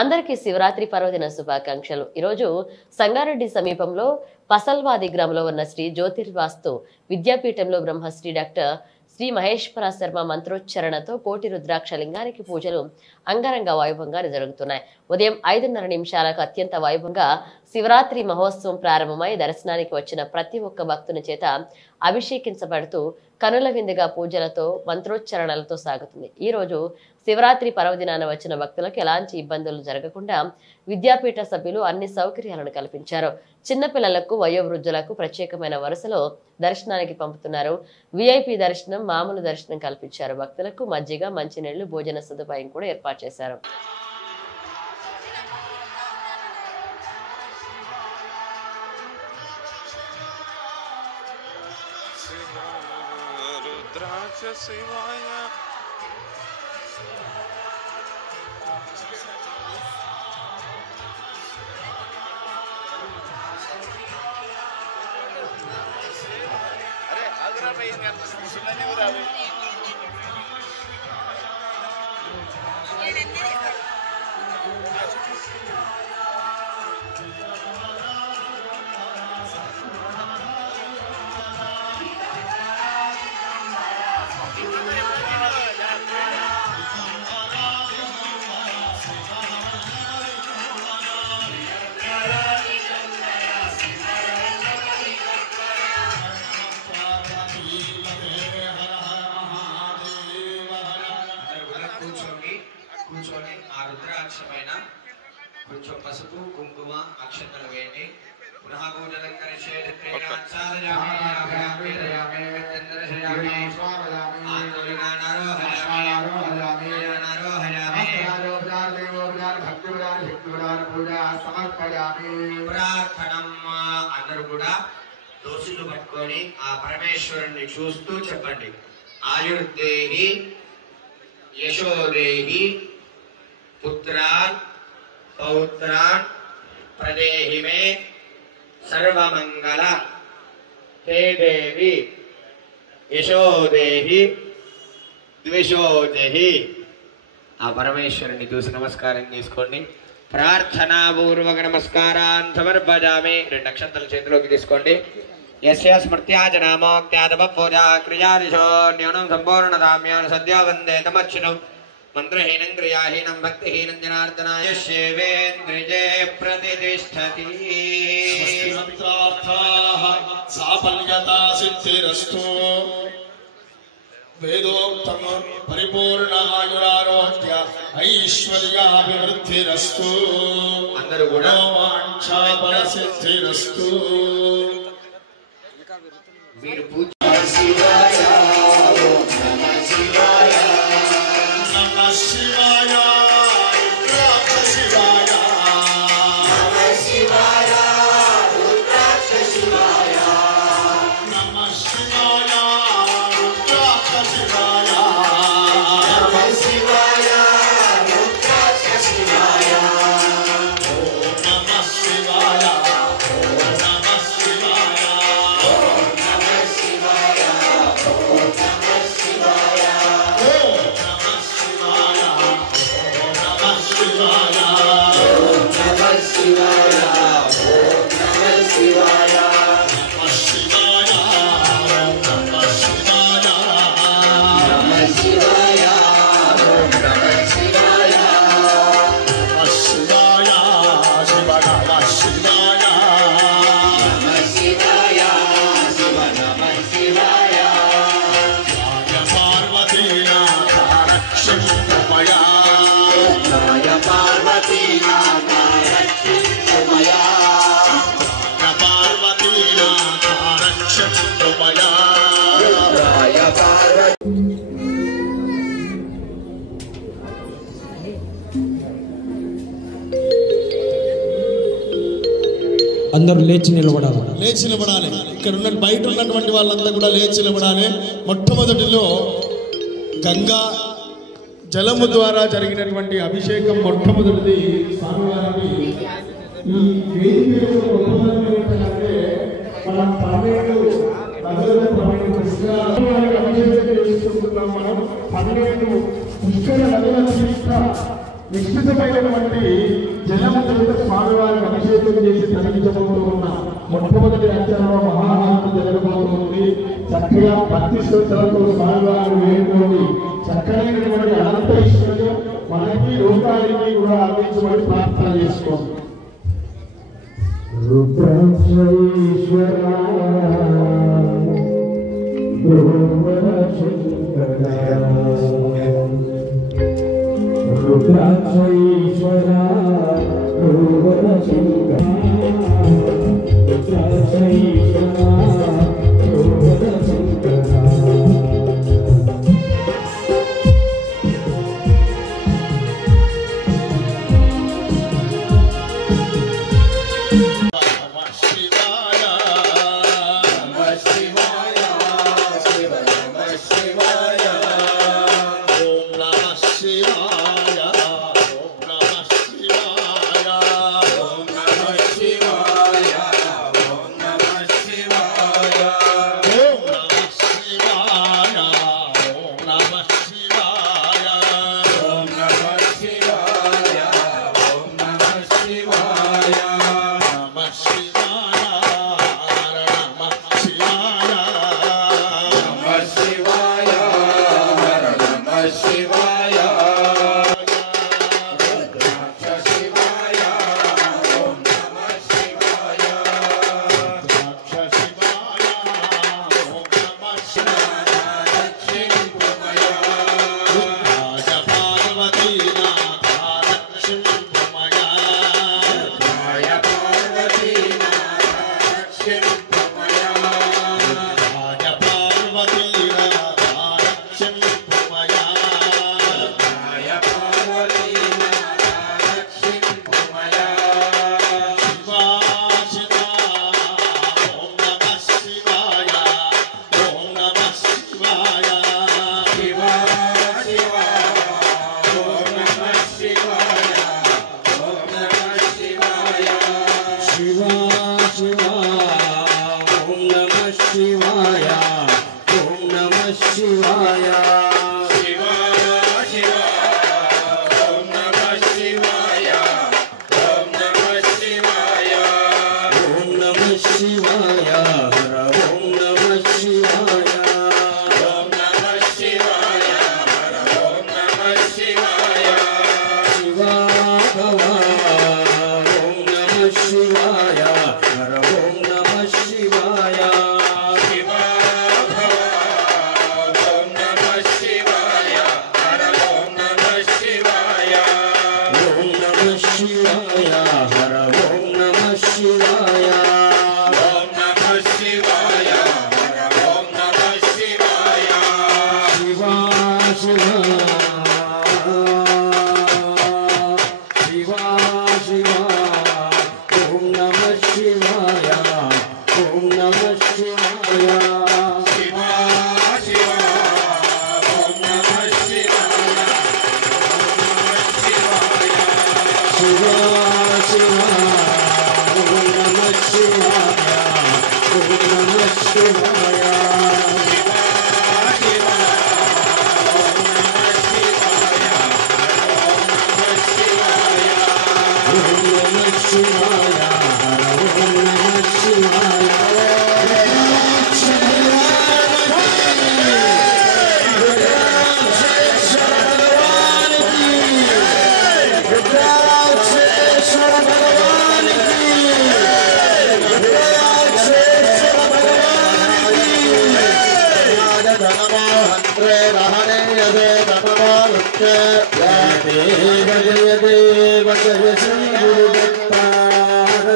అందరికీ శివరాత్రి పర్వదిన శుభాకాంక్షలు. ఈరోజు సంగారెడ్డి సమీపంలో పసల్వాది గ్రామంలో ఉన్న శ్రీ జ్యోతిర్వాస్తు విద్యాపీఠంలో బ్రహ్మశ్రీ డాక్టర్ శ్రీ మహేశ్వర శర్మ మంత్రోచ్చరణతో కోటి రుద్రాక్ష లింగానికి పూజలు అంగరంగ వైభవంగా జరుగుతున్నాయి. ఉదయం 5:30 నిమిషాలకు అత్యంత వైభవంగా శివరాత్రి మహోత్సవం ప్రారంభమై దర్శనానికి వచ్చిన ప్రతి ఒక్క భక్తుని చేత అభిషేకించబడుతూ కనుల విందుగా పూజలతో మంత్రోచ్చరణలతో సాగుతుంది. ఈ రోజు శివరాత్రి పర్వదినాన వచ్చిన భక్తులకు ఎలాంటి ఇబ్బందులు జరగకుండా విద్యాపీఠ సభ్యులు అన్ని సౌకర్యాలను కల్పించారు. చిన్నపిల్లలకు వయోవృద్ధులకు ప్రత్యేకమైన వరుసలో దర్శనానికి పంపుతున్నారు. విఐపి దర్శనం, మామూలు దర్శనం కల్పించారు. భక్తులకు మజ్జిగ, మంచినీళ్లు, భోజన సదుపాయం కూడా ఏర్పాటు చేశారు. కూర్చొని ఆ రుద్రాక్ష పైన కొంచెం పసుపు, కుంకుమ, అక్షతలు వేయండి. పునః అందరూ కూడా దోషులు పట్టుకొని ఆ పరమేశ్వరుణ్ణి చూస్తూ చెప్పండి. ఆయుర్దేహి యశోదేహి పుత్రాన్ పౌత్రాన్ ప్రదేహి మే సర్వమంగళ హే దేవి యశోదేహి ద్విషోదేహి. ఆ పరమేశ్వరుని చూసి నమస్కారం చేసుకోండి. ప్రార్థనాపూర్వక నమస్కారాన్ సమర్పయామి. 2 అక్షంతలు చేతిలోకి తీసుకోండి. యస్య స్మృత్యాజనామోక్త్యాదప పూజా క్రియాదిశో న్యూనం సంపూర్ణదామ్యాన్ సద్యో వందే తమర్చినం. మంత్రహీనం క్రియాహీనం భక్తిహీనం జనార్దనాయ శివేంద్రియే ప్రతిష్ఠతి. సాఫల్యతా సిద్ధిరస్తు. వేదోక్తం పరిపూర్ణ ఆయురారోగ్య ఐశ్వర్యాభివృద్ధిరస్తు. అందరూ కూడా వాంఛాఫల సిద్ధిరస్తు. మీరు పూజ శివాయ నమః శివాయ నమః శివాయ రుద్రాక్ష శివాయ నమః శివాయ రుద్రాక్ష శివాయ నమః శివాయ రుద్రాక్ష శివాయ నమః శివాయ రుద్రాక్ష శివాయ. ఓం నమః శివాయ ఓం నమః శివాయ ఓం నమః శివాయ ఓం నమః శివాయ ఓం నమః శివాయ ఓం నమః శివాయ ఓం నమః శివాయ ఓం నమః శివాయ నమః శివాయ ఓం నమః శివాయ నమః శివాయ ఓం నమః శివాయ నమః శివాయ శివ నమః శివాయ నమః శివాయ శివ నమః శివాయ. పార్వతీనాథ రక్షించమయా పార్వతీనాథ రక్షించమయా పార్వతీనాథ రక్షించమయా. అందరూ లేచి నిలబడాలి. ఇక్కడ ఉన్న బయట ఉన్నటువంటి వాళ్ళంతా కూడా లేచి నిలబడాలి. మొట్టమొదటిలో గంగా జలము ద్వారా జరిగినటువంటి అభిషేకం మొట్టమొదటిది స్వామివారికి. ఈ వేదికలో మొట్టమొదటి ఏంటంటే మనం 12 అభిషేకం చేసుకుంటున్నాం. మనం 12 పుష్కర నదుల తీర్థ నిశ్చితమైనటువంటి జలముద్రతో స్వామివారికి అభిషేకం చేసి తరలించబోతూ ఉన్న మొట్టమొదటి అర్చనలో మహాహారతి జరగబోతుంది. చక్కగా భక్తి శ్రద్ధలతో స్వామివారు వేడుకొని చక్కనైనటువంటి అనంత ఈశ్వరుడు మనకి లోకానికి కూడా అందించబడి ప్రార్థన చేసుకోండి. Jai Jai Jai Jai Jai Jai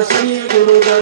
Jai